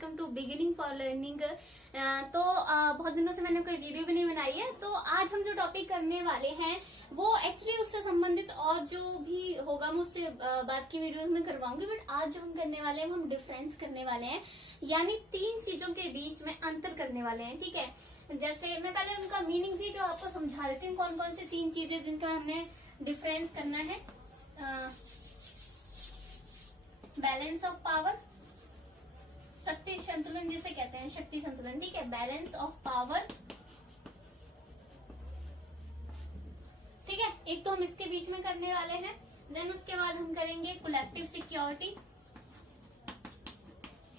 Welcome to beginning for learning. बहुत दिनों से मैंने कोई वीडियो भी नहीं बनाई है, तो आज हम जो टॉपिक करने वाले हैं वो एक्चुअली उससे संबंधित और जो भी होगा मैं उससे बाद की वीडियोस में करवाऊंगी। बट आज जो हम करने वाले हैं हम डिफरेंस करने वाले हैं, यानी तीन चीजों के बीच में अंतर करने वाले हैं। ठीक है, जैसे मैं पहले उनका मीनिंग भी जो आपको समझा देती हूँ, कौन कौन सी तीन चीजें जिनका हमने डिफरेंस करना है। बैलेंस ऑफ पावर, शक्ति संतुलन जिसे कहते हैं, शक्ति संतुलन। ठीक है, बैलेंस ऑफ पावर। ठीक है, एक तो हम इसके बीच में करने वाले हैं। देन उसके बाद हम करेंगे कलेक्टिव सिक्योरिटी।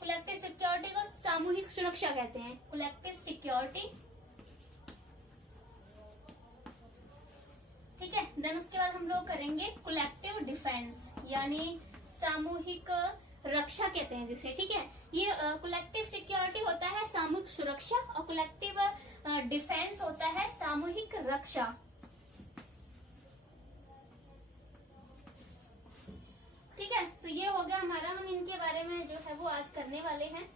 कलेक्टिव सिक्योरिटी को सामूहिक सुरक्षा कहते हैं, कलेक्टिव सिक्योरिटी। ठीक है, देन उसके बाद हम लोग करेंगे कलेक्टिव डिफेंस, यानी सामूहिक रक्षा कहते हैं जिसे। ठीक है, ये कलेक्टिव सिक्योरिटी होता है सामूहिक सुरक्षा और कलेक्टिव डिफेंस होता है सामूहिक रक्षा। ठीक है, तो ये हो गया हमारा, हम इनके बारे में जो है वो आज करने वाले हैं।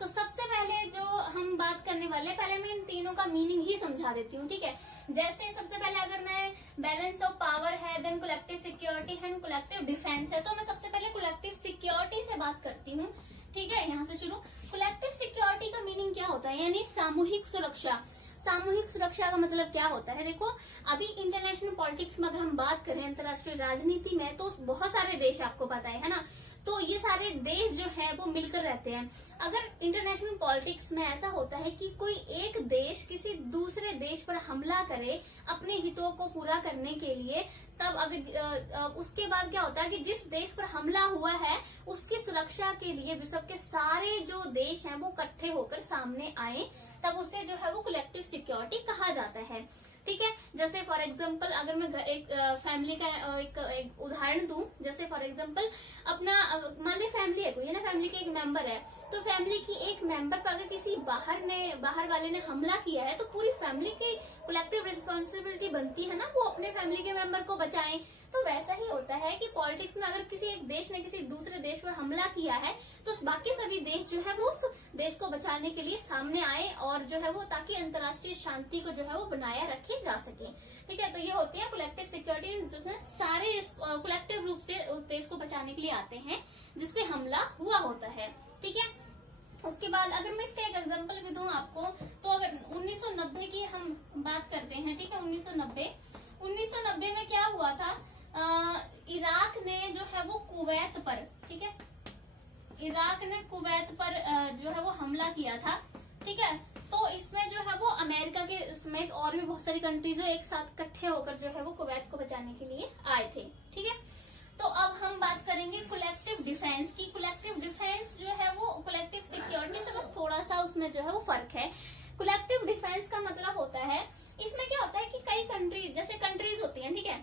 तो सबसे पहले जो हम बात करने वाले हैं, पहले मैं इन तीनों का मीनिंग ही समझा देती हूँ। ठीक है, जैसे सबसे पहले अगर मैं बैलेंस ऑफ पावर है, देन कलेक्टिव सिक्योरिटी है, कलेक्टिव डिफेंस है, तो मैं सबसे पहले कलेक्टिव सिक्योरिटी से बात करती हूँ। ठीक है, यहाँ से शुरू। कलेक्टिव सिक्योरिटी का मीनिंग क्या होता है, यानी सामूहिक सुरक्षा। सामूहिक सुरक्षा का मतलब क्या होता है, देखो अभी इंटरनेशनल पॉलिटिक्स में अगर हम बात करें, अंतर्राष्ट्रीय राजनीति में, तो बहुत सारे देश आपको पता है ना, तो ये सारे देश जो है वो मिलकर रहते हैं। अगर इंटरनेशनल पॉलिटिक्स में ऐसा होता है कि कोई एक देश किसी दूसरे देश पर हमला करे अपने हितों को पूरा करने के लिए, तब अगर उसके बाद क्या होता है कि जिस देश पर हमला हुआ है उसकी सुरक्षा के लिए विश्व के सारे जो देश हैं वो इकट्ठे होकर सामने आए, तब उसे जो है वो कलेक्टिव सिक्योरिटी कहा जाता है। ठीक है, जैसे फॉर एग्जांपल अगर मैं एक फैमिली का एक उदाहरण दूं, जैसे फॉर एग्जांपल अपना मान ली फैमिली है कोई, है ना, फैमिली के एक मेंबर है, तो फैमिली की एक मेंबर पर अगर किसी बाहर वाले ने हमला किया है, तो पूरी फैमिली की कलेक्टिव रिस्पॉन्सिबिलिटी बनती है ना, वो अपने फैमिली के मेंबर को बचाएं। तो वैसा ही होता है कि पॉलिटिक्स में अगर किसी एक देश ने किसी दूसरे देश पर हमला किया है, तो बाकी सभी देश जो है वो उस देश को बचाने के लिए सामने आए, और जो है वो ताकि अंतर्राष्ट्रीय शांति को जो है वो बनाया रखे जा सके। ठीक है, तो ये होती है कलेक्टिव सिक्योरिटी, जिसमें सारे कलेक्टिव रूप से उस देश को बचाने के लिए आते हैं जिसपे हमला हुआ होता है। ठीक है, उसके बाद अगर मैं इसका एक एग्जांपल भी दूं आपको, तो अगर 1990 की हम बात करते हैं। ठीक है, 1990 में क्या हुआ था, इराक ने जो है वो कुवैत पर, ठीक है, इराक ने कुवैत पर जो है वो हमला किया था। ठीक है, तो इसमें जो है वो अमेरिका के समेत और भी बहुत सारी कंट्रीज एक साथ इकट्ठे होकर जो है वो कुवैत को बचाने के लिए आए थे। ठीक है, तो अब हम बात करेंगे कलेक्टिव डिफेंस की। कलेक्टिव डिफेंस जो है वो कलेक्टिव सिक्योरिटी से बस थोड़ा सा उसमें जो है वो फर्क है। कलेक्टिव डिफेंस का मतलब होता है, इसमें क्या होता है कि कई कंट्रीज, जैसे कंट्रीज होती हैं, ठीक है,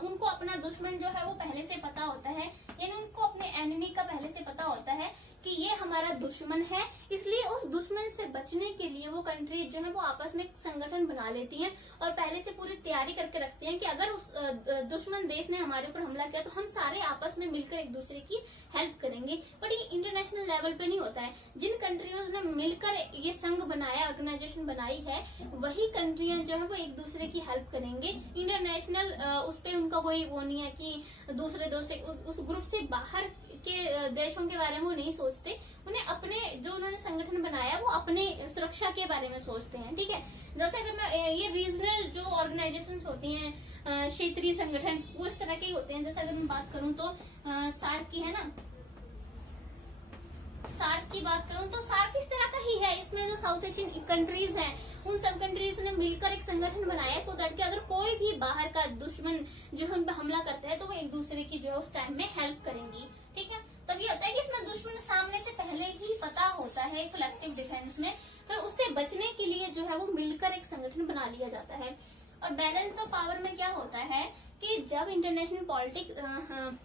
उनको अपना दुश्मन जो है वो पहले से पता होता है, यानी उनको अपने एनिमी का पहले से पता होता है कि ये हमारा दुश्मन है, इसलिए उस दुश्मन से बचने के लिए वो कंट्रीज जो है वो आपस में एक संगठन बना लेती हैं और पहले से पूरी तैयारी करके रखती हैं कि अगर उस दुश्मन देश ने हमारे ऊपर हमला किया तो हम सारे आपस में मिलकर एक दूसरे की हेल्प करेंगे। बट ये इंटरनेशनल लेवल पे नहीं होता है। जिन कंट्रीज ने मिलकर ये संघ बनाया, ऑर्गेनाइजेशन बनाई है, वही कंट्रियां जो है वो एक दूसरे की हेल्प करेंगे। इंटरनेशनल उस पे उनका कोई वो नहीं है कि दूसरे देश से, उस ग्रुप से बाहर के देशों के बारे में वो नहीं सोचते। उन्हें अपने जो उन्होंने संगठन बनाया वो अपने सुरक्षा के बारे में सोचते हैं। ठीक है, जैसे अगर मैं ये रीजनल जो ऑर्गेनाइजेशन होती हैं, क्षेत्रीय संगठन, वो इस तरह के ही होते हैं। जैसे अगर मैं बात करूं तो सार्क की है ना, सार्क की बात करूं तो सार्क इस तरह का ही है। इसमें जो साउथ एशियन कंट्रीज हैं, उन सब कंट्रीज ने मिलकर एक संगठन बनाया है, तो दैट कि अगर कोई भी बाहर का दुश्मन जो है उन पर हमला करता है तो वो एक दूसरे की जो है उस टाइम में हेल्प करेंगी। ठीक है, तब ये होता है कि इसमें दुश्मन सामने से पहले ही पता होता है कलेक्टिव डिफेंस में, फिर उससे बचने के लिए जो है वो मिलकर एक संगठन बना लिया जाता है। और बैलेंस ऑफ पावर में क्या होता है कि जब इंटरनेशनल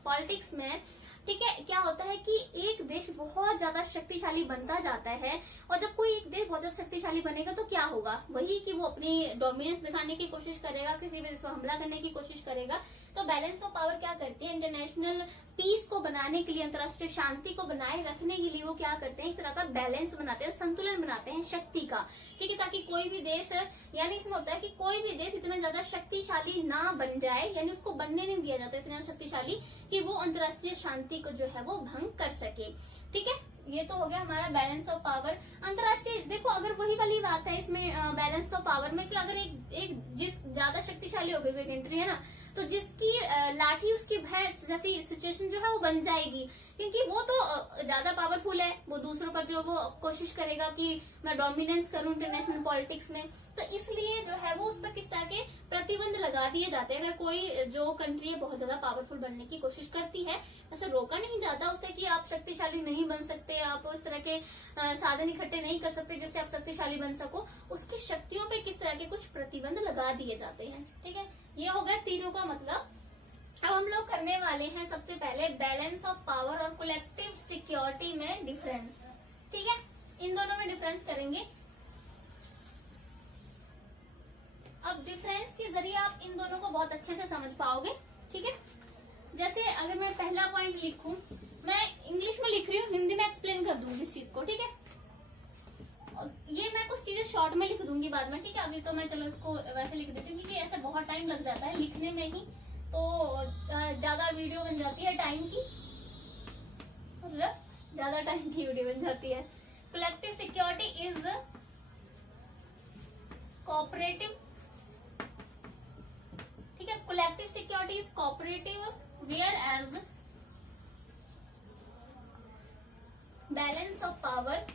पॉलिटिक्स में, ठीक है, क्या होता है कि एक देश बहुत ज्यादा शक्तिशाली बनता जाता है, और जब कोई एक देश बहुत ज्यादा शक्तिशाली बनेगा तो क्या होगा, वही कि वो अपनी डोमिनेंस दिखाने की कोशिश करेगा, किसी भी देश पर हमला करने की कोशिश करेगा। तो बैलेंस ऑफ पावर क्या करती है, इंटरनेशनल पीस को बनाने के लिए, अंतर्राष्ट्रीय शांति को बनाए रखने के लिए वो क्या करते हैं, एक तरह का बैलेंस बनाते हैं, संतुलन बनाते हैं शक्ति का, ठीक है, ताकि कोई भी देश, यानी इसमें होता है कि कोई भी देश इतना ज्यादा शक्तिशाली ना बन जाए, यानी उसको बनने नहीं दिया जाता इतना शक्तिशाली कि वो अंतर्राष्ट्रीय शांति को जो है वो भंग कर सके, ठीक है। ये तो हो गया हमारा बैलेंस ऑफ पावर। अंतर्राष्ट्रीय, देखो अगर वही वाली बात है इसमें बैलेंस ऑफ पावर में कि अगर एक जिस ज्यादा शक्तिशाली हो गई कोई कंट्री है ना, तो जिसकी लाठी उसकी भैंस जैसी सिचुएशन जो है वो बन जाएगी, क्योंकि वो तो ज्यादा पावरफुल है, वो दूसरों पर जो वो कोशिश करेगा कि मैं डोमिनेंस करूं इंटरनेशनल पॉलिटिक्स में, तो इसलिए जो है वो उस पर किस तरह के प्रतिबंध लगा दिए जाते हैं। अगर कोई जो कंट्री है बहुत ज्यादा पावरफुल बनने की कोशिश करती है, वैसे रोका नहीं जाता उसे कि आप शक्तिशाली नहीं बन सकते, आप उस तरह के साधन इकट्ठे नहीं कर सकते जिससे आप शक्तिशाली बन सको, उसकी शक्तियों पे किस तरह के कुछ प्रतिबंध लगा दिए जाते हैं, ठीक है। ये हो गया तीनों का मतलब। अब हम लोग करने वाले हैं सबसे पहले बैलेंस ऑफ पावर और कलेक्टिव सिक्योरिटी में डिफरेंस, ठीक है, इन दोनों में डिफरेंस करेंगे। अब डिफरेंस के जरिए आप इन दोनों को बहुत अच्छे से समझ पाओगे, ठीक है। जैसे अगर मैं पहला पॉइंट लिखूं, मैं इंग्लिश में लिख रही हूँ, हिंदी में एक्सप्लेन कर दूंगी इस चीज को, ठीक है। ये मैं कुछ चीजें शॉर्ट में लिख दूंगी बाद में, ठीक है। अभी तो मैं चलो इसको वैसे लिख देती हूँ क्योंकि ऐसे बहुत टाइम लग जाता है लिखने में ही, तो ज्यादा वीडियो बन जाती है टाइम की, मतलब ज्यादा टाइम की वीडियो बन जाती है। कलेक्टिव सिक्योरिटी इज कोऑपरेटिव, ठीक है, collective security is cooperative where as balance of power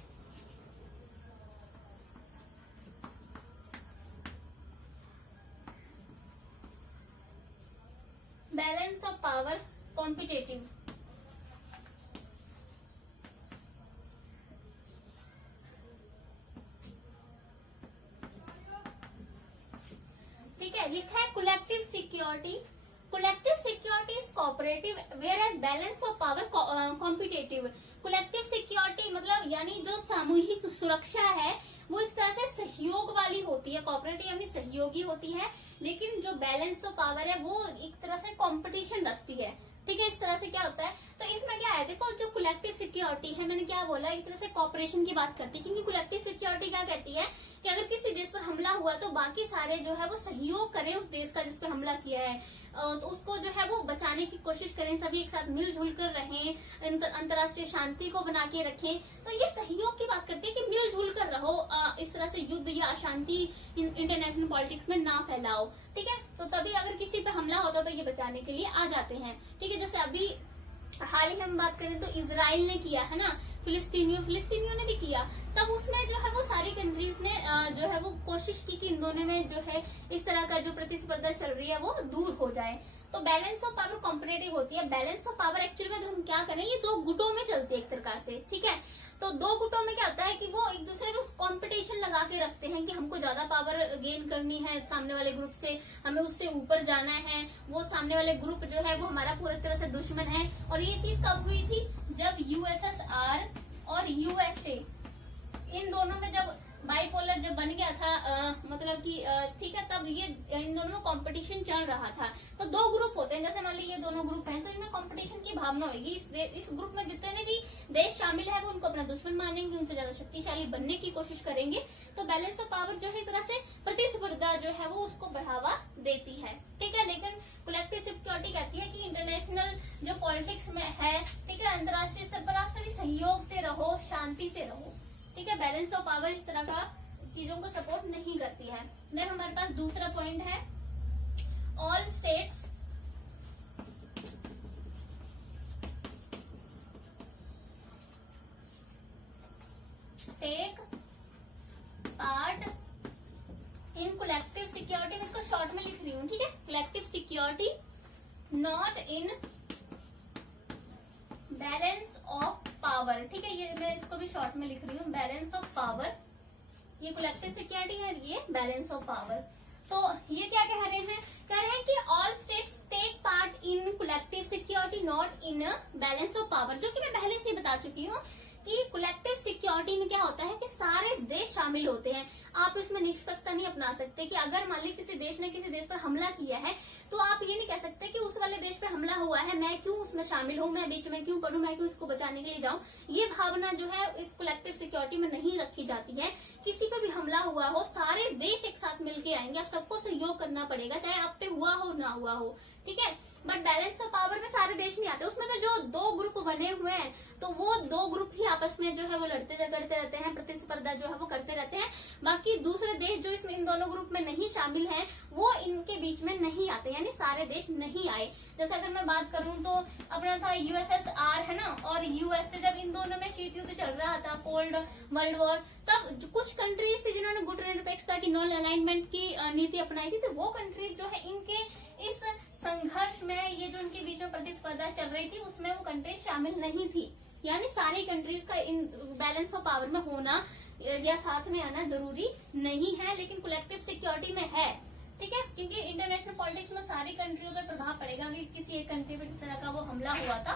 balance of power competitive, ठीक है। लिखा है collective security, collective security is cooperative where as balance of power competitive. Collective security मतलब यानी जो सामूहिक सुरक्षा है वो एक तरह से सहयोग वाली होती है, कोऑपरेटिव यानी सहयोगी होती है, लेकिन जो बैलेंस ऑफ पावर है वो एक तरह से कंपटीशन रखती है, ठीक है। इस तरह से क्या होता है, तो इसमें क्या है, देखो जो कलेक्टिव सिक्योरिटी है, मैंने क्या बोला, एक तरह से कॉपरेशन की बात करती है, क्योंकि कलेक्टिव सिक्योरिटी क्या कहती है कि अगर किसी देश पर हमला हुआ तो बाकी सारे जो है वो सहयोग करें उस देश का जिस पर हमला किया है, तो उसको जो है वो बचाने की कोशिश करें, सभी एक साथ मिलजुल कर रहें, अंतर्राष्ट्रीय शांति को बना के रखें। तो ये सहयोग की बात करती है कि मिलजुल कर रहो, इस तरह से युद्ध या अशांति इंटरनेशनल पॉलिटिक्स में ना फैलाओ, ठीक है। तो तभी अगर किसी पे हमला होता तो ये बचाने के लिए आ जाते हैं, ठीक है। जैसे अभी हाल ही हम बात करें तो इजराइल ने किया है ना, फिलिस्तीनियों ने भी किया, तब उसमें जो है वो सारी कंट्रीज ने जो है वो कोशिश की कि इन दोनों में जो है इस तरह का जो प्रतिस्पर्धा चल रही है वो दूर हो जाए। तो बैलेंस ऑफ पावर कॉम्पिटेटिव होती है। बैलेंस ऑफ पावर एक्चुअली में अगर हम क्या करें, ये दो गुटों में चलते हैं एक तरह से, ठीक है। तो दो गुटों में क्या होता है कि वो एक दूसरे को कंपटीशन लगा के रखते हैं कि हमको ज्यादा पावर गेन करनी है सामने वाले ग्रुप से, हमें उससे ऊपर जाना है, वो सामने वाले ग्रुप जो है वो हमारा पूरी तरह से दुश्मन है। और ये चीज कब हुई थी, जब यूएसएसआर और यूएसए इन दोनों में जब बाइपोलर जब बन गया था, मतलब कि ठीक है, तब ये इन दोनों में कंपटीशन चल रहा था। तो दो ग्रुप होते हैं, जैसे मान लीजिए ये दोनों ग्रुप हैं, तो इनमें कंपटीशन की भावना होगी। इस ग्रुप में जितने भी देश शामिल है वो उनको अपना दुश्मन मानेंगे, उनसे ज्यादा शक्तिशाली बनने की कोशिश करेंगे। तो बैलेंस ऑफ पावर जो है एक तरह से प्रतिस्पर्धा जो है वो उसको बढ़ावा देती है, ठीक है। लेकिन कलेक्टिव सिक्योरिटी कहती है कि इंटरनेशनल जो पॉलिटिक्स में है, ठीक है, अंतर्राष्ट्रीय स्तर पर आप सभी सहयोग से रहो, शांति से रहो, ठीक है। बैलेंस ऑफ पावर इस तरह का चीजों को सपोर्ट नहीं करती है। देन हमारे पास दूसरा पॉइंट है, all states take part in collective security. मैं इसको शॉर्ट में लिख रही हूँ, ठीक है। Collective security not in balance of power, ठीक है। ये मैं इसको भी शॉर्ट में लिख रही हूँ, बैलेंस ऑफ पावर। ये कलेक्टिव सिक्योरिटी है, ये बैलेंस ऑफ पावर। तो ये क्या कह रहे हैं, कह रहे हैं कि all states take part in collective security not in balance of power, जो कि मैं पहले से ही बता चुकी हूँ कि कलेक्टिव सिक्योरिटी में क्या होता है कि सारे देश शामिल होते हैं। आप इसमें निष्पक्षता नहीं अपना सकते कि अगर मान ली किसी देश ने किसी देश पर हमला किया है तो आप ये नहीं कह सकते कि उस वाले देश पे हमला हुआ है, मैं क्यों उसमें शामिल हूँ, मैं बीच में क्यों पड़ूं, मैं क्यों उसको बचाने के लिए जाऊं। ये भावना जो है इस कलेक्टिव सिक्योरिटी में नहीं रखी जाती है। किसी पे भी हमला हुआ हो, सारे देश एक साथ मिलके आएंगे, आप सबको सहयोग करना पड़ेगा, चाहे आप पे हुआ हो ना हुआ हो, ठीक है। बट बैलेंस ऑफ पावर में सारे देश नहीं आते, उसमें तो जो दो ग्रुप बने हुए हैं तो वो दो ग्रुप ही आपस में जो है वो लड़ते रहते हैं, प्रतिस्पर्धा जो है वो करते रहते हैं। बाकी दूसरे देश जो इसमें इन दोनों ग्रुप में नहीं शामिल हैं वो इनके बीच में नहीं आते, यानी सारे देश नहीं आए। जैसे अगर मैं बात करूं तो अपना था यूएसएसआर है ना, और यूएस से जब इन दोनों में शीत युद्ध चल रहा था, कोल्ड वर्ल्ड वॉर, तब कुछ कंट्रीज थी जिन्होंने गुट निरपेक्षता की, नॉन अलाइनमेंट की नीति अपनाई थी। तो वो कंट्रीज जो है इनके इस संघर्ष में, ये जो इनके बीच में प्रतिस्पर्धा चल रही थी उसमें वो कंट्रीज शामिल नहीं थी। यानी सारी कंट्रीज का इन बैलेंस ऑफ पावर में होना या साथ में आना जरूरी नहीं है, लेकिन कलेक्टिव सिक्योरिटी में है, ठीक है। क्योंकि इंटरनेशनल पॉलिटिक्स में सारी कंट्रियों पर प्रभाव पड़ेगा कि किसी एक कंट्री पे किस तरह का वो हमला हुआ था,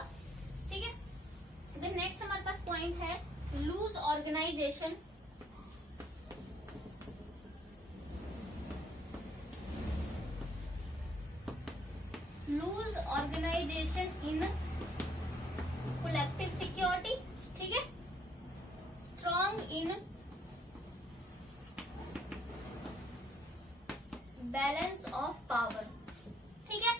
ठीक है। देन नेक्स्ट हमारे पास पॉइंट है loose organisation. Loose organisation in collective security, ठीक है। Strong in balance of power, ठीक है।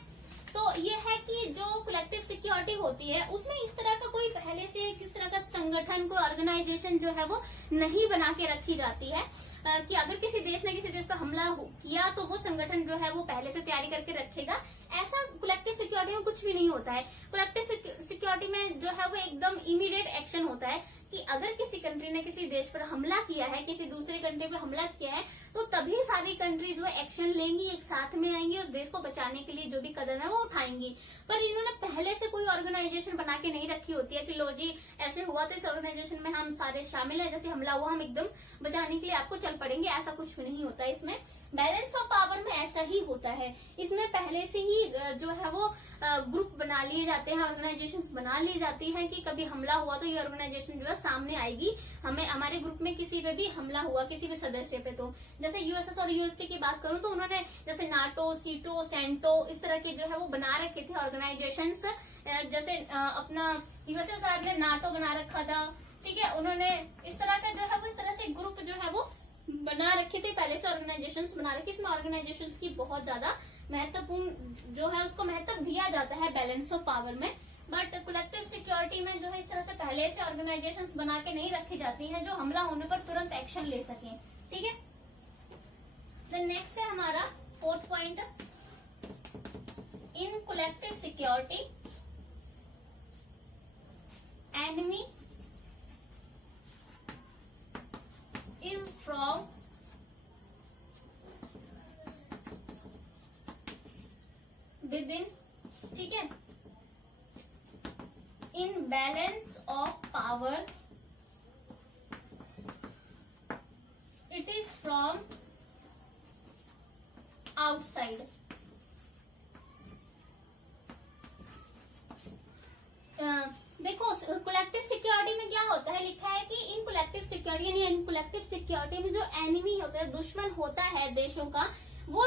तो ये है कि जो कलेक्टिव सिक्योरिटी होती है उसमें इस तरह का कोई पहले से किस तरह का संगठन, कोई ऑर्गेनाइजेशन जो है वो नहीं बना के रखी जाती है कि अगर किसी देश ने किसी देश पर हमला किया तो वो संगठन जो है वो पहले से तैयारी करके रखेगा। ऐसा कलेक्टिव सिक्योरिटी में कुछ भी नहीं होता है। कलेक्टिव सिक्योरिटी में जो है वो एकदम इमीडिएट एक्शन होता है कि अगर किसी कंट्री ने किसी देश पर हमला किया है, किसी दूसरे कंट्री पर हमला किया है, तो तभी सारी कंट्रीज वो एक्शन लेंगी, एक साथ में आएंगी, उस देश को बचाने के लिए जो भी कदम है वो उठाएंगी। पर इन्होंने पहले से कोई ऑर्गेनाइजेशन बना के नहीं रखी होती है कि लो जी ऐसे हुआ तो इस ऑर्गेनाइजेशन में हम सारे शामिल हैं, जैसे हमला हुआ हम एकदम बचाने के लिए आपको चल पड़ेंगे, ऐसा कुछ भी नहीं होता है। इसमें बैलेंस ऑफ पावर में ऐसा ही होता है। इसमें पहले से ही जो है वो ग्रुप बना लिए जाते हैं, ऑर्गेनाइजेशंस बना ली जाती हैं कि कभी हमला हुआ तो ये ऑर्गेनाइजेशन जो है सामने आएगी। हमें हमारे ग्रुप में किसी पे भी हमला हुआ, किसी भी सदस्य पे, तो जैसे यूएसएस और यूएसए की बात करूं तो उन्होंने जैसे नाटो, सीटो, सेंटो इस तरह के जो है वो बना रखे थे ऑर्गेनाइजेशंस। जैसे अपना यूएसएसआर ने नाटो बना रखा था, ठीक है। उन्होंने इस तरह का जो है वो इस तरह से ग्रुप जो है वो बना रखे थे, पहले से ऑर्गेनाइजेशंस बना रखे। इसमें ऑर्गेनाइजेशंस की बहुत ज्यादा महत्वपूर्ण जो है उसको महत्व दिया जाता है बैलेंस ऑफ पावर में। बट कलेक्टिव सिक्योरिटी में जो है इस तरह से पहले से ऑर्गेनाइजेशंस बना के नहीं रखी जाती हैं जो हमला होने पर तुरंत एक्शन ले सकें, ठीक है। देन नेक्स्ट है हमारा fourth point, in collective security enemy is from within, ठीक है। in balance of power it is from outside। देखो कलेक्टिव सिक्योरिटी में क्या होता है, लिखा है कि इन कलेक्टिव सिक्योरिटी यानी इन कलेक्टिव सिक्योरिटी में जो एनिमी होता है, दुश्मन होता है देशों का, वो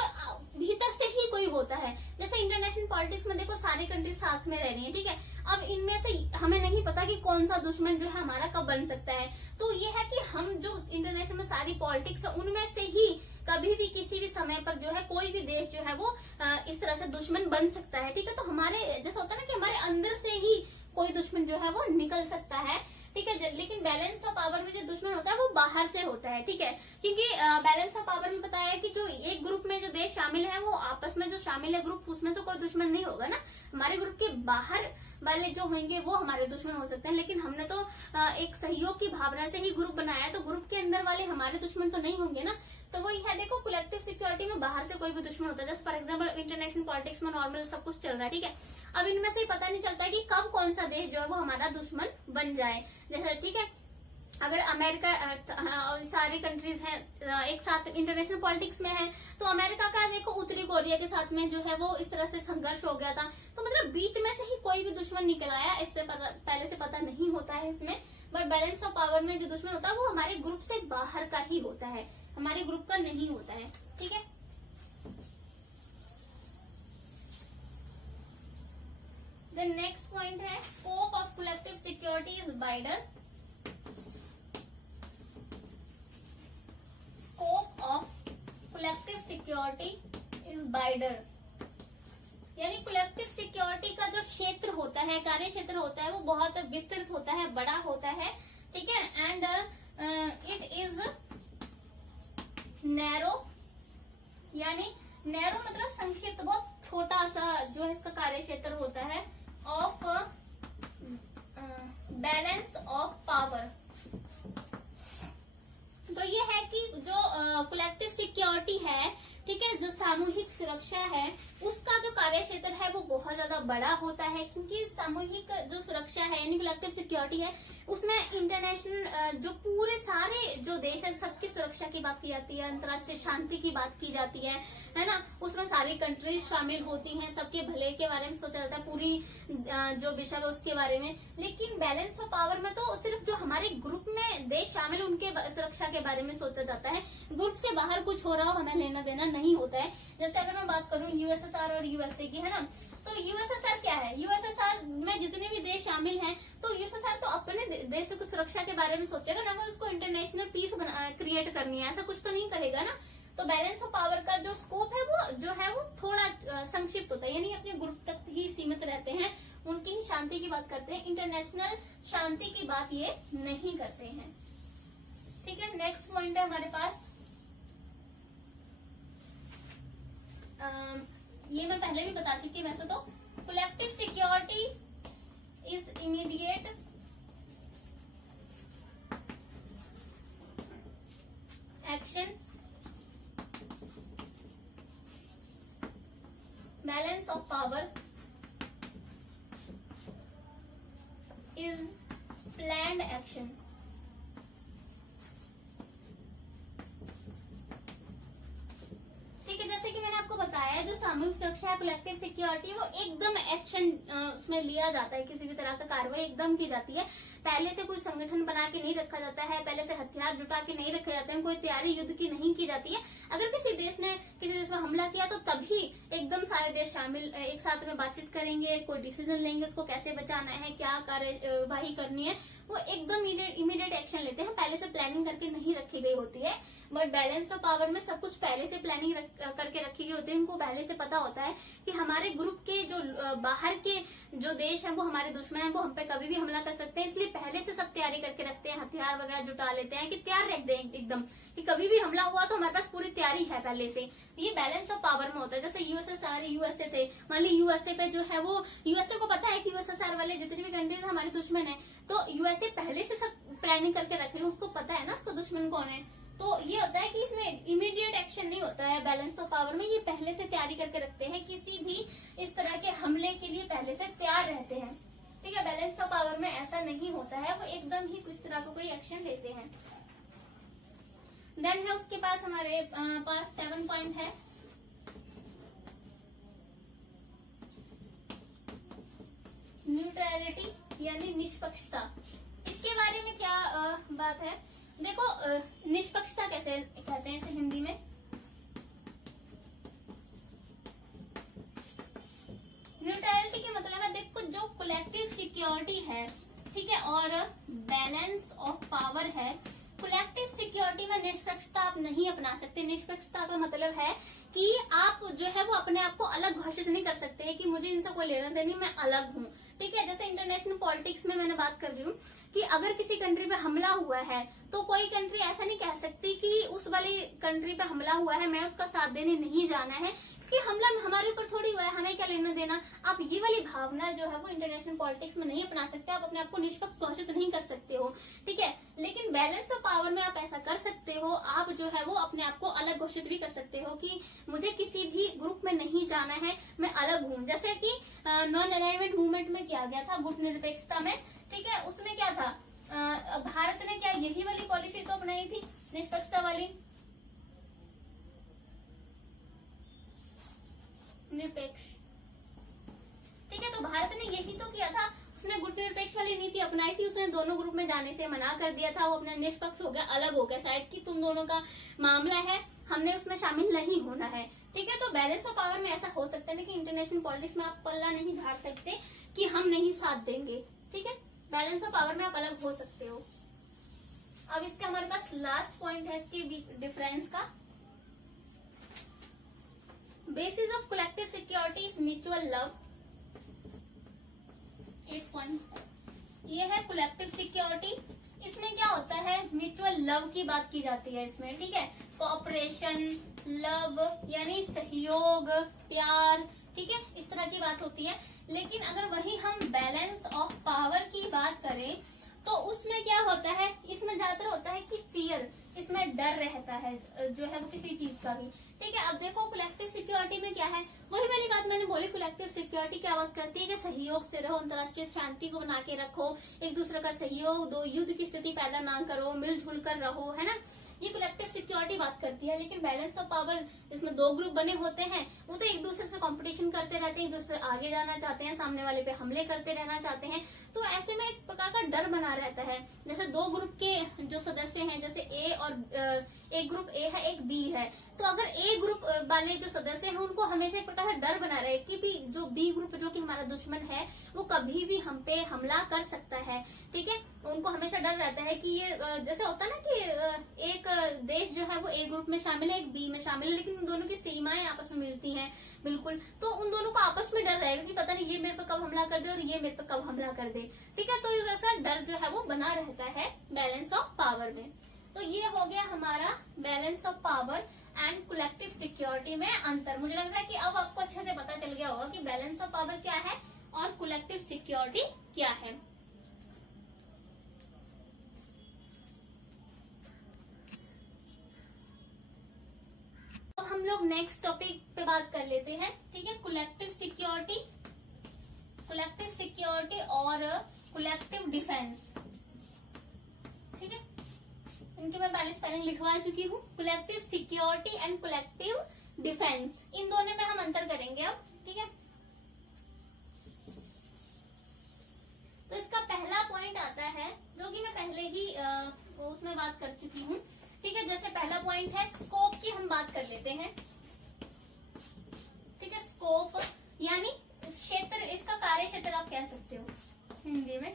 भीतर से ही कोई होता है। जैसे इंटरनेशनल पॉलिटिक्स में देखो सारी कंट्री साथ में रह रही है, ठीक है। अब इनमें से हमें नहीं पता कि कौन सा दुश्मन जो है हमारा कब बन सकता है। तो ये है कि हम जो इंटरनेशनल में सारी पॉलिटिक्स है उनमें से ही कभी भी किसी भी समय पर जो है कोई भी देश जो है वो इस तरह से दुश्मन बन सकता है, ठीक है। तो हमारे जैसा होता है ना कि हमारे अंदर से ही कोई दुश्मन जो है वो निकल सकता है, ठीक है। लेकिन बैलेंस ऑफ पावर में जो दुश्मन होता है वो बाहर से होता है, ठीक है। क्योंकि बैलेंस ऑफ पावर में बताया है कि जो एक ग्रुप में जो देश शामिल है वो आपस में जो शामिल है ग्रुप, उसमें से कोई दुश्मन नहीं होगा ना। हमारे ग्रुप के बाहर वाले जो होंगे वो हमारे दुश्मन हो सकते हैं, लेकिन हमने तो एक सहयोग की भावना से ही ग्रुप बनाया है, तो ग्रुप के अंदर वाले हमारे दुश्मन तो नहीं होंगे ना। तो वही है, देखो कलेक्टिव सिक्योरिटी में बाहर से कोई भी दुश्मन होता है। जैसे फॉर एग्जांपल इंटरनेशनल पॉलिटिक्स में नॉर्मल सब कुछ चल रहा है, ठीक है। अब इनमें से ही पता नहीं चलता कि कब कौन सा देश जो है वो हमारा दुश्मन बन जाए। जैसे ठीक है, अगर अमेरिका सारी कंट्रीज हैं एक साथ इंटरनेशनल पॉलिटिक्स में है, तो अमेरिका का देखो उत्तरी कोरिया के साथ में जो है वो इस तरह से संघर्ष हो गया था। तो मतलब बीच में से ही कोई भी दुश्मन निकल आया, इससे पहले से पता नहीं होता है इसमें। बट बैलेंस ऑफ पावर में जो दुश्मन होता है वो हमारे ग्रुप से बाहर का ही होता है, हमारे ग्रुप का नहीं होता है। ठीक है, देन नेक्स्ट पॉइंट है scope of collective security is wider. Scope of collective security is wider, यानी कलेक्टिव सिक्योरिटी का जो क्षेत्र होता है, कार्य क्षेत्र होता है, वो बहुत विस्तृत होता है, बड़ा होता है। ठीक है, एंड इट इज नैरो, यानी नैरो मतलब संक्षिप्त, बहुत छोटा सा जो है इसका कार्य क्षेत्र होता है, ऑफ बैलेंस ऑफ पावर। तो ये है कि जो कलेक्टिव सिक्योरिटी है, ठीक है, जो सामूहिक सुरक्षा है, उसका जो कार्य क्षेत्र है वो बहुत ज्यादा बड़ा होता है, क्योंकि सामूहिक जो सुरक्षा है यानी कलेक्टिव सिक्योरिटी है, उसमें इंटरनेशनल जो पूरे सारे जो देश है सबकी सुरक्षा की बात की जाती है, अंतर्राष्ट्रीय शांति की बात की जाती है ना, उसमें सारी कंट्रीज शामिल होती हैं, सबके भले के बारे में सोचा जाता है, पूरी जो विषय है उसके बारे में। लेकिन बैलेंस ऑफ पावर में तो सिर्फ जो हमारे ग्रुप में देश शामिल उनके सुरक्षा के बारे में सोचा जाता है, ग्रुप से बाहर कुछ हो रहा हो हमें लेना देना नहीं होता है। जैसे अगर मैं बात करूं यूएसएसआर और यूएसए की, है ना, तो यूएसएसआर क्या है, यूएसएसआर में जितने भी देश शामिल हैं, तो यूएसएसआर तो अपने देशों की सुरक्षा के बारे में सोचेगा ना, वो उसको इंटरनेशनल पीस क्रिएट करनी है, ऐसा कुछ तो नहीं करेगा ना। तो बैलेंस ऑफ पावर का जो स्कोप है वो जो है वो थोड़ा संक्षिप्त होता है, यानी अपने ग्रुप तक ही सीमित रहते हैं, उनकी ही शांति की बात करते हैं, इंटरनेशनल शांति की बात ये नहीं करते हैं। ठीक है, नेक्स्ट पॉइंट है हमारे पास, ये मैं पहले भी बता चुकी वैसे तो, collective security is immediate action, balance of power is planned action. ठीक है, जैसे कि मैंने आपको बताया जो सामूहिक सुरक्षा है, कलेक्टिव सिक्योरिटी, वो एकदम एक्शन उसमें लिया जाता है, किसी भी तरह का कार्रवाई एकदम की जाती है, पहले से कोई संगठन बना के नहीं रखा जाता है, पहले से हथियार जुटा के नहीं रखे जाते हैं, कोई तैयारी युद्ध की नहीं की जाती है। अगर किसी देश ने किसी देश में हमला किया तो तभी एकदम सारे देश शामिल एक साथ में बातचीत करेंगे, कोई डिसीजन लेंगे, उसको कैसे बचाना है, क्या कार्यवाही करनी है, वो एकदम इमीडिएट एक्शन लेते हैं, पहले से प्लानिंग करके नहीं रखी गई होती है। बट बैलेंस ऑफ पावर में सब कुछ पहले से प्लानिंग करके रखी गई होती है, उनको पहले से पता होता है कि हमारे ग्रुप के जो बाहर के जो देश हैं वो हमारे दुश्मन हैं, वो हम पे कभी भी हमला कर सकते हैं, इसलिए पहले से सब तैयारी करके रखते हैं, हथियार वगैरह जुटा लेते हैं कि तैयार रख दें एकदम कि कभी भी हमला हुआ तो हमारे पास पूरी तैयारी है पहले से। ये बैलेंस ऑफ पावर में होता है। जैसे यूएसएसआर यूएसए थे, मान ली यूएसए पे जो है वो यूएसए को पता है कि यूएसएसआर वाले जितनी भी कंट्रीज हमारे दुश्मन है, तो यूएसए पहले से सब प्लानिंग करके रखे, उसको पता है ना उसको दुश्मन कौन है। तो ये होता है कि इसमें इमीडिएट एक्शन नहीं होता है बैलेंस ऑफ पावर में, ये पहले से तैयारी करके रखते हैं, किसी भी इस तरह के हमले के लिए पहले से तैयार रहते हैं। ठीक है, बैलेंस ऑफ पावर में ऐसा नहीं होता है, वो एकदम ही किस तरह का कोई एक्शन लेते हैं। देन है उसके पास हमारे पास 7 पॉइंट है, न्यूट्रलिटी यानी निष्पक्षता। इसके बारे में क्या बात है, देखो निष्पक्षता कैसे कहते हैं इसे हिंदी में, न्यूट्रलिटी के मतलब है, देखो जो कलेक्टिव सिक्योरिटी है, ठीक है, और बैलेंस ऑफ पावर है, कलेक्टिव सिक्योरिटी में निष्पक्षता आप नहीं अपना सकते। निष्पक्षता का मतलब है कि आप जो है वो अपने आप को अलग घोषित नहीं कर सकते हैं कि मुझे इनसे कोई लेना देना, मैं अलग हूँ। ठीक है, जैसे इंटरनेशनल पॉलिटिक्स में मैंने बात कर रही हूँ कि अगर किसी कंट्री पे हमला हुआ है तो कोई कंट्री ऐसा नहीं कह सकती कि उस वाली कंट्री पे हमला हुआ है मैं उसका साथ देने नहीं जाना है, कि हमला हमारे ऊपर थोड़ी हुआ है, हमें क्या लेना देना। आप ये वाली भावना जो है वो इंटरनेशनल पॉलिटिक्स में नहीं अपना सकते, आप अपने आप को निष्पक्ष घोषित नहीं कर सकते हो। ठीक है, लेकिन बैलेंस ऑफ पावर में आप ऐसा कर सकते हो, आप जो है वो अपने आप को अलग घोषित भी कर सकते हो कि मुझे किसी भी ग्रुप में नहीं जाना है, मैं अलग हूँ। जैसे कि नॉन अलाइनमेंट मूवमेंट में किया गया था गुट निरपेक्षता में, ठीक है, उसमें क्या था, भारत ने क्या यही वाली पॉलिसी तो अपनाई थी, निष्पक्षता वाली, निरपेक्ष। ठीक है, तो भारत ने यही तो किया था, उसने गुटनिरपेक्ष वाली नीति अपनाई थी, उसने दोनों ग्रुप में जाने से मना कर दिया था, वो अपना निष्पक्ष हो गया, अलग हो गया साइड की तुम दोनों का मामला है, हमने उसमें शामिल नहीं होना है। ठीक है, तो बैलेंस ऑफ पावर में ऐसा हो सकता है, लेकिन इंटरनेशनल पॉलिटिक्स में आप पल्ला नहीं झाड़ सकते कि हम नहीं साथ देंगे। ठीक है, बैलेंस ऑफ पावर में आप अलग हो सकते हो। अब इसका हमारे पास लास्ट पॉइंट है इसके डिफरेंस का। Basis of collective security mutual love. 8 ये है कलेक्टिव सिक्योरिटी। इसमें क्या होता है, म्यूचुअल लव की बात की जाती है इसमें। ठीक है, कोऑपरेशन, लव यानी सहयोग, प्यार, ठीक है, इस तरह की बात होती है। लेकिन अगर वही हम बैलेंस ऑफ पावर की बात करें तो उसमें क्या होता है, इसमें ज्यादातर होता है कि फियर, इसमें डर रहता है जो है वो किसी चीज का भी। ठीक है, अब देखो कलेक्टिव सिक्योरिटी में क्या है, वही वाली बात मैंने बोली, कलेक्टिव सिक्योरिटी क्या बात करती है कि सहयोग से रहो, अंतर्राष्ट्रीय शांति को बना के रखो, एक दूसरे का सहयोग दो, युद्ध की स्थिति पैदा ना करो, मिलजुल कर रहो, है ना, ये कलेक्टिव सिक्योरिटी बात करती है। लेकिन बैलेंस ऑफ पावर, इसमें दो ग्रुप बने होते हैं, वो तो एक दूसरे से कंपटीशन करते रहते हैं, एक दूसरे से आगे जाना चाहते हैं, सामने वाले पे हमले करते रहना चाहते हैं, तो ऐसे में एक प्रकार का डर बना रहता है। जैसे दो ग्रुप के जो सदस्य हैं, जैसे ए और एक ग्रुप ए है, एक बी है, तो अगर ए ग्रुप वाले जो सदस्य हैं उनको हमेशा एक प्रकार का डर बना रहे कि भी जो बी ग्रुप जो कि हमारा दुश्मन है वो कभी भी हम पे हमला कर सकता है। ठीक है, उनको हमेशा डर रहता है कि ये जैसे होता है ना कि एक देश जो है वो ए ग्रुप में शामिल है, एक बी में शामिल है, लेकिन उन दोनों की सीमाएं आपस में मिलती हैं बिल्कुल, तो उन दोनों को आपस में डर रहेगा कि पता नहीं ये मेरे पे कब हमला कर दे और ये मेरे पे कब हमला कर दे। ठीक है, तो ऐसा डर जो है वो बना रहता है बैलेंस ऑफ पावर में। तो ये हो गया हमारा balance of power and collective security में अंतर। मुझे लग रहा है कि अब आपको अच्छे से पता चल गया होगा कि बैलेंस ऑफ पावर क्या है और कलेक्टिव सिक्योरिटी क्या है। तो हम लोग नेक्स्ट टॉपिक पे बात कर लेते हैं। ठीक है, कलेक्टिव सिक्योरिटी और कलेक्टिव डिफेंस। ठीक है, इनके मैं पहले स्पेलिंग लिखवा चुकी हूँ। Collective security and collective defence, इन दोनों में हम अंतर करेंगे अब। ठीक है, तो इसका पहला पॉइंट आता है जो कि मैं पहले ही उसमें बात कर चुकी हूँ। ठीक है, जैसे पहला पॉइंट है स्कोप की, हम बात कर लेते हैं। ठीक है, स्कोप यानी क्षेत्र, इसका कार्य क्षेत्र आप कह सकते हो हिंदी में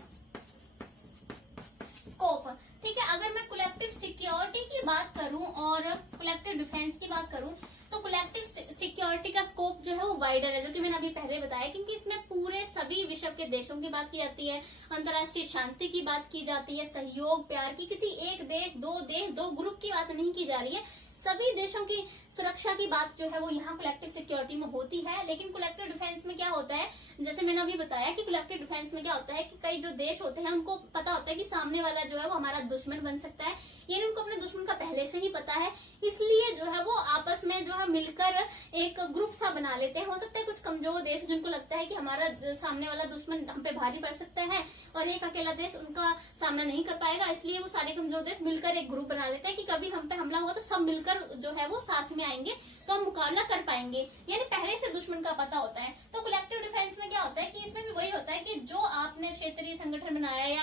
स्कोप। ठीक है, अगर मैं कलेक्टिव सिक्योरिटी की बात करूं और कलेक्टिव डिफेंस की बात करूं तो कलेक्टिव सिक्योरिटी का स्कोप जो है वो वाइडर है, जो कि मैंने अभी पहले बताया, क्योंकि इसमें पूरे सभी विश्व के देशों की बात की जाती है, अंतर्राष्ट्रीय शांति की बात की जाती है, सहयोग, प्यार की, किसी एक देश, दो ग्रुप की बात नहीं की जा रही है, सभी देशों की सुरक्षा की बात जो है वो यहाँ कलेक्टिव सिक्योरिटी में होती है। लेकिन कलेक्टिव डिफेंस में क्या होता है, जैसे मैंने अभी बताया कि कलेक्टिव डिफेंस में क्या होता है कि कई जो देश होते हैं उनको पता होता है कि सामने वाला जो है वो हमारा दुश्मन बन सकता है, यानी उनको अपने दुश्मन का पहले से ही पता है, इसलिए जो है वो आपस में जो है मिलकर एक ग्रुप सा बना लेते हैं। हो सकता है कुछ कमजोर देश जिनको लगता है कि हमारा सामने वाला दुश्मन हम पे भारी पड़ सकता है और एक अकेला देश उनका सामना नहीं कर पाएगा, इसलिए वो सारे कमजोर देश मिलकर एक ग्रुप बना लेते हैं कि कभी हम पे हमला हुआ तो सब मिलकर जो है वो साथ में आएंगे तो हम मुकाबला कर पाएंगे, यानी पहले से दुश्मन का पता होता है। तो कलेक्टिव डिफेंस में क्या होता है कि इसमें भी वही होता है कि जो आपने क्षेत्रीय संगठन बनाया है या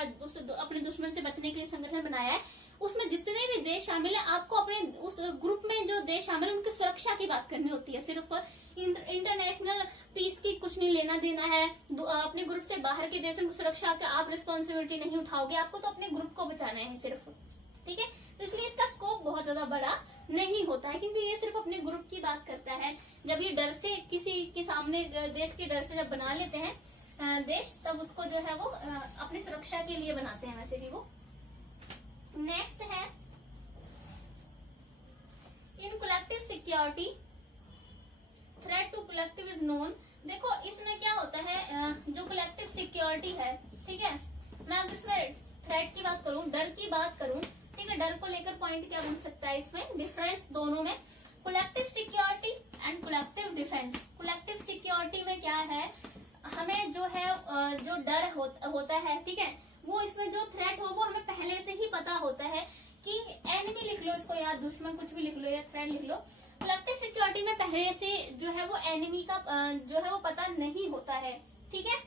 अपने दुश्मन से बचने के लिए संगठन बनाया है, उसमें जितने भी देश शामिल है आपको अपने उस ग्रुप में जो देश शामिल है उनकी सुरक्षा की बात करनी होती है। सिर्फ इंटरनेशनल पीस की कुछ नहीं लेना देना है, अपने ग्रुप से बाहर के देशों की सुरक्षा का आप रिस्पॉन्सिबिलिटी नहीं उठाओगे, आपको तो अपने ग्रुप को बचाना है सिर्फ। ठीक है, तो इसलिए इसका स्कोप बहुत ज्यादा बड़ा नहीं होता है, क्योंकि ये सिर्फ अपने ग्रुप की बात करता है। जब ये डर से किसी के सामने देश के डर से जब बना लेते हैं देश, तब उसको जो है वो अपनी सुरक्षा के लिए बनाते हैं वैसे भी वो। नेक्स्ट है in collective security threat to collective is known. देखो इसमें क्या होता है, जो कलेक्टिव सिक्योरिटी है, ठीक है, मैं अगर इसमें थ्रेट की बात करूं, डर की बात करूं, ठीक है, डर को लेकर पॉइंट क्या बन सकता है इसमें, डिफरेंस दोनों में, collective security and collective defence. Collective security में क्या है, हमें जो है जो डर होता है, ठीक है, वो इसमें जो थ्रेट हो वो हमें पहले से ही पता होता है कि एनिमी लिख लो इसको या दुश्मन कुछ भी लिख लो या थ्रेट लिख लो। कलेक्टिव सिक्योरिटी में पहले से जो है वो एनिमी का जो है वो पता नहीं होता है। ठीक है,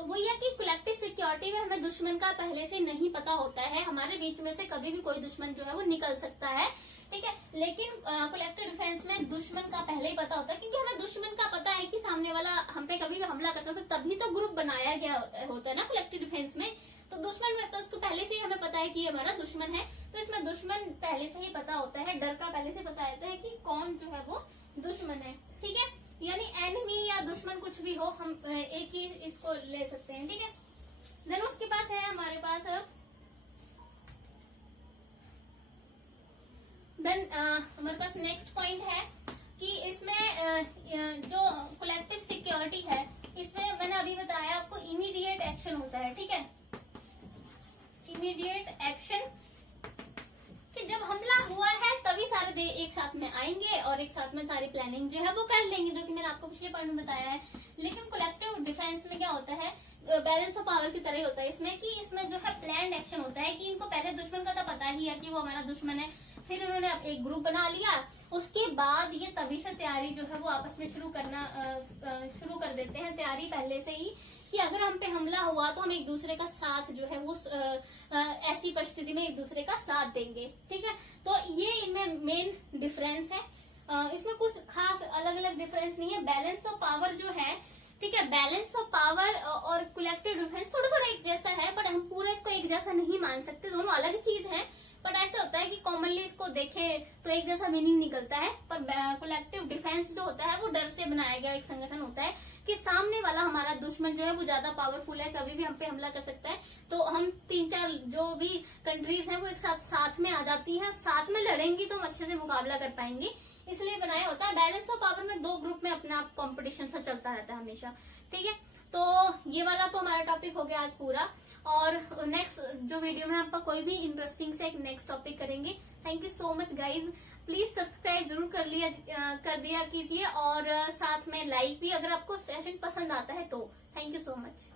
तो वो ये कि कलेक्टिव सिक्योरिटी में हमें दुश्मन का पहले से नहीं पता होता है, हमारे बीच में से कभी भी कोई दुश्मन जो है वो निकल सकता है, ठीक है। लेकिन कलेक्टिव डिफेंस में दुश्मन का पहले ही पता होता है, क्योंकि हमें दुश्मन का पता है कि सामने वाला हम पे कभी भी हमला कर सकता है, तभी तो ग्रुप बनाया गया होता है ना कलेक्टिव डिफेंस में। तो दुश्मन में तो पहले से ही हमें पता है कि ये हमारा दुश्मन है, तो इसमें दुश्मन पहले से ही पता होता है, डर का पहले से पता रहता है कि कौन जो है वो दुश्मन है, ठीक है। यानी एनिमी या दुश्मन कुछ भी हो, हम एक ही इसको ले सकते हैं, ठीक है। देन उसके पास है हमारे पास देन हमारे पास नेक्स्ट पॉइंट है कि इसमें जो कलेक्टिव सिक्योरिटी है, इसमें मैंने अभी बताया आपको इमीडिएट एक्शन होता है, ठीक है। इमीडिएट एक्शन कि जब हमला हुआ है तभी सारे एक साथ में आएंगे और एक साथ में सारी प्लानिंग जो है वो कर लेंगे, जो कि मैंने आपको पिछले पॉइंट में बताया है। लेकिन कलेक्टिव डिफेंस में क्या होता है, बैलेंस ऑफ पावर की तरह ही होता है इसमें, कि इसमें जो है प्लान्ड एक्शन होता है कि इनको पहले दुश्मन का तो पता ही है कि वो हमारा दुश्मन है, फिर उन्होंने एक ग्रुप बना लिया, उसके बाद ये तभी से तैयारी जो है वो आपस में शुरू कर देते हैं, तैयारी पहले से ही, कि अगर हम पे हमला हुआ तो हम एक दूसरे का साथ जो है वो ऐसी परिस्थिति में एक दूसरे का साथ देंगे, ठीक है। तो ये इनमें मेन डिफरेंस है, इसमें कुछ खास अलग अलग डिफरेंस नहीं है। बैलेंस ऑफ पावर जो है, ठीक है, बैलेंस ऑफ पावर और कलेक्टिव डिफेंस थोड़ा थोड़ा एक जैसा है, बट हम पूरा इसको एक जैसा नहीं मान सकते, दोनों अलग चीज है। बट ऐसा होता है कि कॉमनली इसको देखें तो एक जैसा मीनिंग निकलता है, पर कलेक्टिव डिफेंस जो होता है वो डर से बनाया गया एक संगठन होता है कि सामने वाला हमारा दुश्मन जो है वो ज्यादा पावरफुल है, कभी भी हम पे हमला कर सकता है, तो हम 3-4 जो भी कंट्रीज हैं वो एक साथ में आ जाती हैं, साथ में लड़ेंगी तो हम अच्छे से मुकाबला कर पाएंगे, इसलिए बनाया होता है। बैलेंस ऑफ पावर में 2 ग्रुप में अपना कॉम्पिटिशन सा चलता रहता है हमेशा, ठीक है। तो ये वाला तो हमारा टॉपिक हो गया आज पूरा, और नेक्स्ट जो वीडियो में हम कोई भी इंटरेस्टिंग से एक नेक्स्ट टॉपिक करेंगे। Thank you so much guys, please subscribe जरूर कर दिया कीजिए, और साथ में लाइक भी अगर आपको सेशन पसंद आता है तो। Thank you so much.